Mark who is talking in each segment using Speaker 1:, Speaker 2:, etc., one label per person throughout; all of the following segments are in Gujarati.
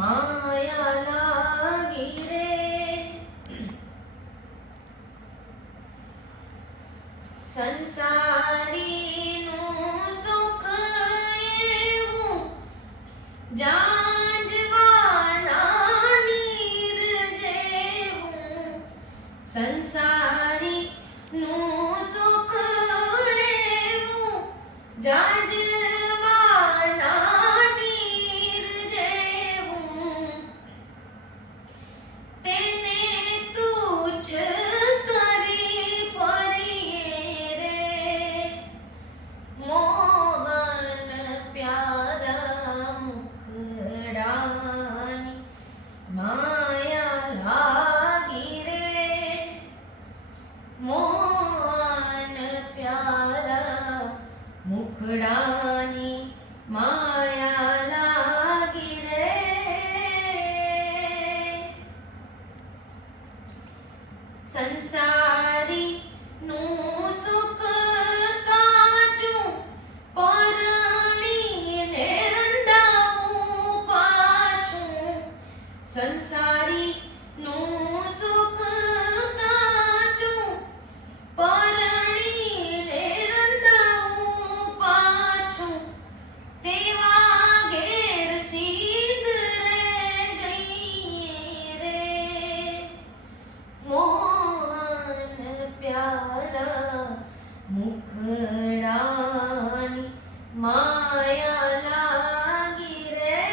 Speaker 1: માયા લાગી રે સંસારી નું સુખ એવું જાજવાના નીર જેવું. સંસારી નું સુખ એવું જા સંસારી નું સુખ મુખડાની માયા લાગી રે.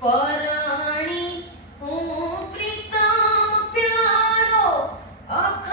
Speaker 1: પરાણી હું પ્રીતમ પ્યારો અખ